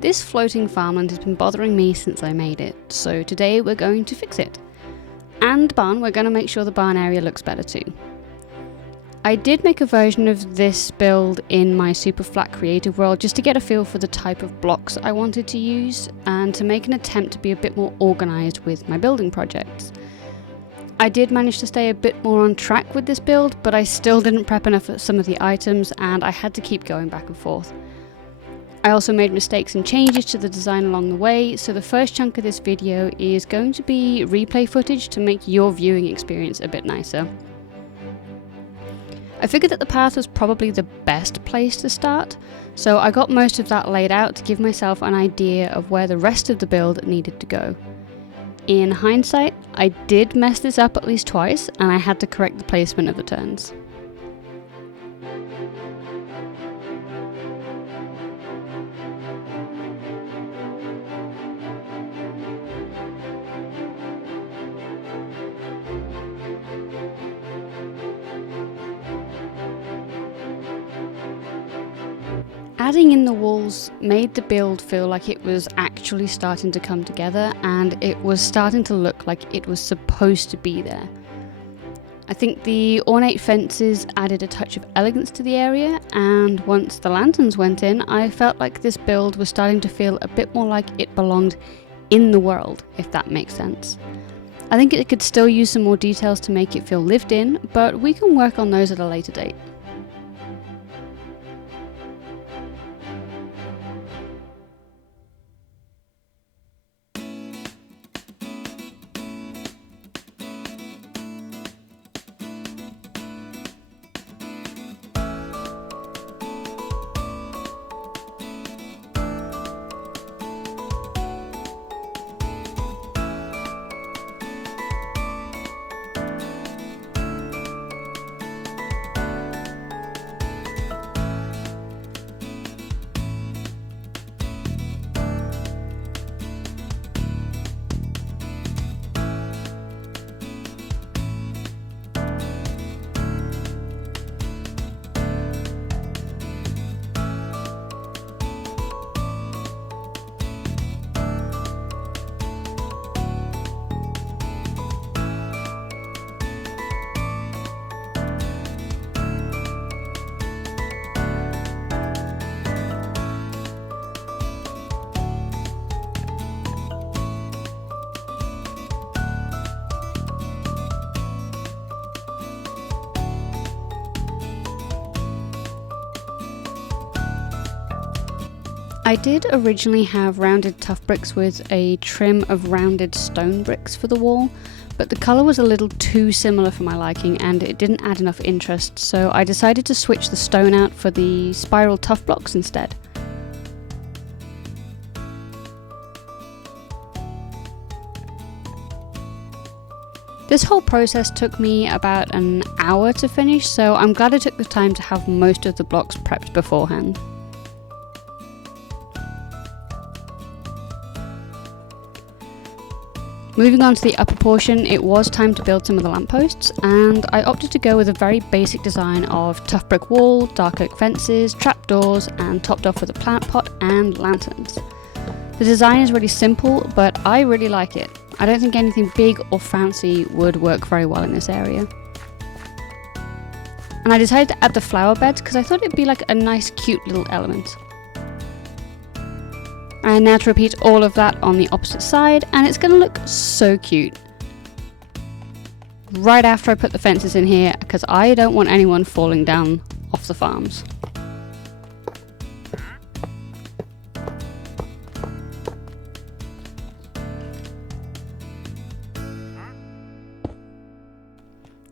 This floating farmland has been bothering me since I made it, so today we're going to fix it. And the barn, we're going to make sure the barn area looks better too. I did make a version of this build in my super flat creative world just to get a feel for the type of blocks I wanted to use and to make an attempt to be a bit more organised with my building projects. I did manage to stay a bit more on track with this build, but I still didn't prep enough of some of the items and I had to keep going back and forth. I also made mistakes and changes to the design along the way, so the first chunk of this video is going to be replay footage to make your viewing experience a bit nicer. I figured that the path was probably the best place to start, so I got most of that laid out to give myself an idea of where the rest of the build needed to go. In hindsight, I did mess this up at least twice, and I had to correct the placement of the turns. Adding in the walls made the build feel like it was actually starting to come together and it was starting to look like it was supposed to be there. I think the ornate fences added a touch of elegance to the area, and once the lanterns went in, I felt like this build was starting to feel a bit more like it belonged in the world, if that makes sense. I think it could still use some more details to make it feel lived in, but we can work on those at a later date. I did originally have rounded tough bricks with a trim of rounded stone bricks for the wall, but the colour was a little too similar for my liking and it didn't add enough interest, so I decided to switch the stone out for the spiral tough blocks instead. This whole process took me about an hour to finish, so I'm glad I took the time to have most of the blocks prepped beforehand. Moving on to the upper portion, it was time to build some of the lampposts, and I opted to go with a very basic design of tough brick wall, dark oak fences, trapdoors, and topped off with a plant pot and lanterns. The design is really simple, but I really like it. I don't think anything big or fancy would work very well in this area. And I decided to add the flower beds because I thought it'd be like a nice cute little element. And now to repeat all of that on the opposite side, and it's going to look so cute. Right after I put the fences in here, because I don't want anyone falling down off the farms.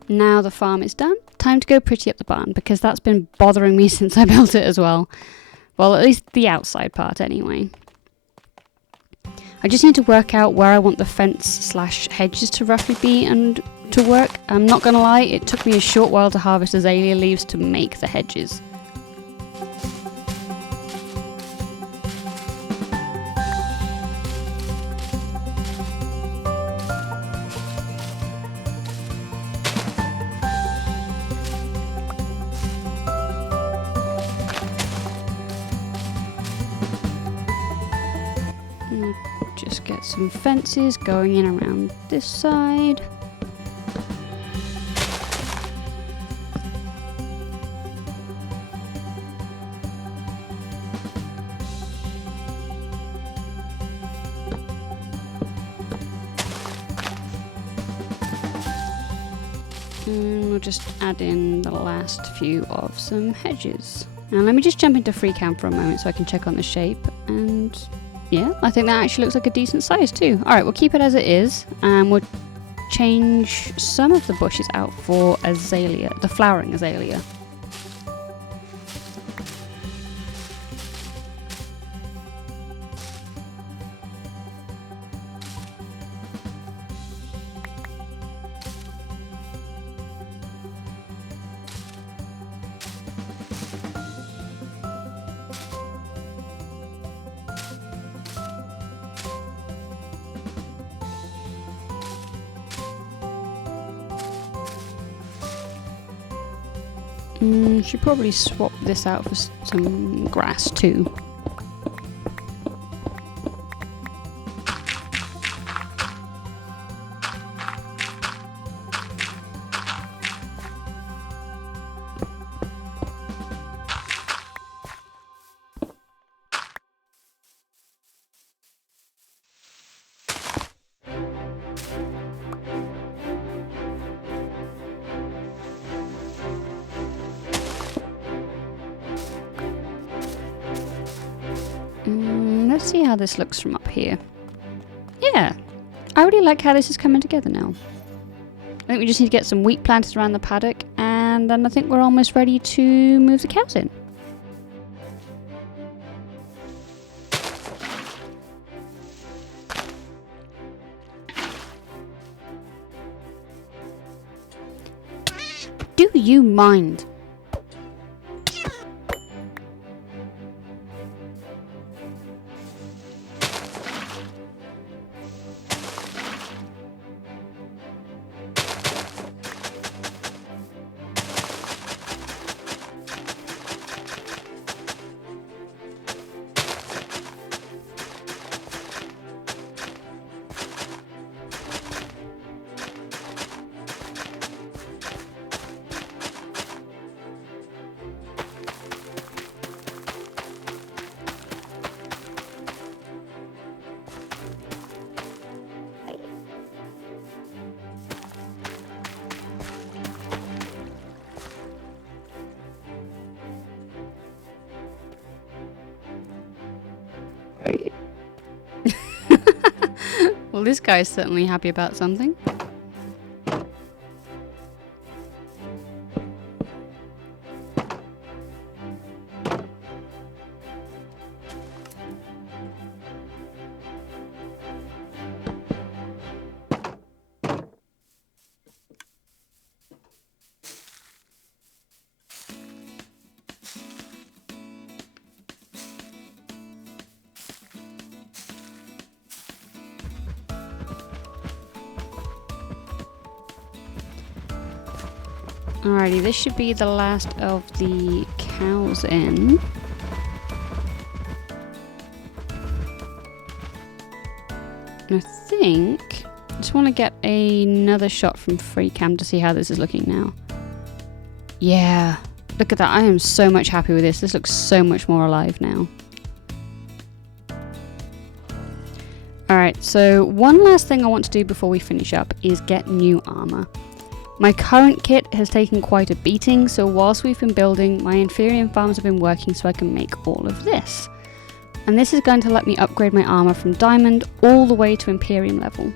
Now the farm is done, time to go pretty up the barn, because that's been bothering me since I built it as well. Well, at least the outside part anyway. I just need to work out where I want the fence/hedges to roughly be and to work. I'm not gonna lie, it took me a short while to harvest azalea leaves to make the hedges. We'll just get some fences going in around this side. And we'll just add in the last few of some hedges. Now let me just jump into free cam for a moment so I can check on the shape, and yeah, I think that actually looks like a decent size too. Alright, we'll keep it as it is, and we'll change some of the bushes out for azalea, the flowering azalea. Should probably swap this out for some grass too. Let's see how this looks from up here. Yeah, I really like how this is coming together now. I think we just need to get some wheat planted around the paddock, and then I think we're almost ready to move the cows in. Do you mind? Well, this guy's certainly happy about something. Alrighty, this should be the last of the cows in. And I think I just want to get another shot from free cam to see how this is looking now. Yeah, look at that. I am so much happy with this. This looks so much more alive now. Alright, so one last thing I want to do before we finish up is get new armor. My current kit has taken quite a beating, so whilst we've been building, my Inferium farms have been working so I can make all of this. And this is going to let me upgrade my armor from Diamond all the way to Imperium level.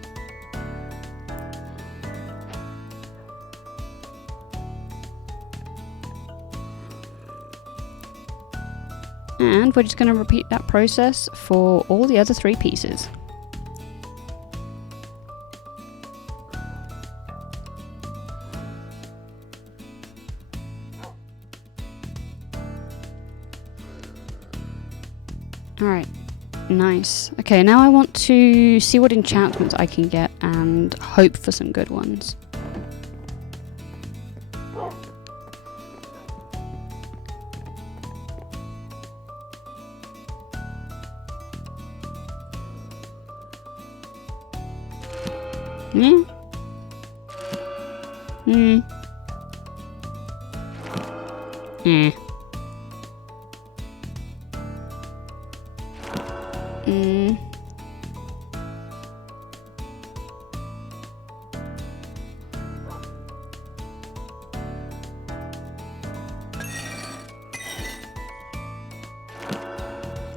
And we're just going to repeat that process for all the other 3 pieces. Alright, nice. Okay, now I want to see what enchantments I can get and hope for some good ones. Yeah.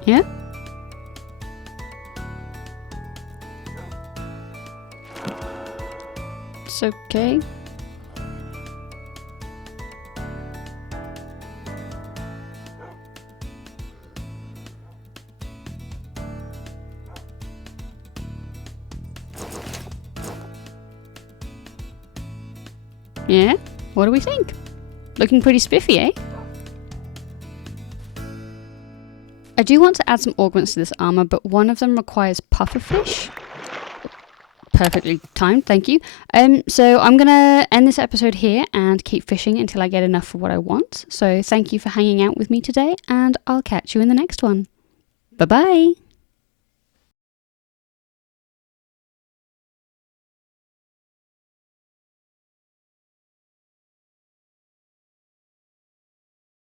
Yeah? It's okay. Yeah? What do we think? Looking pretty spiffy, eh? I do want to add some augments to this armor, but one of them requires pufferfish. Perfectly timed, thank you. So I'm gonna end this episode here and keep fishing until I get enough for what I want. So thank you for hanging out with me today, and I'll catch you in the next one. Bye bye!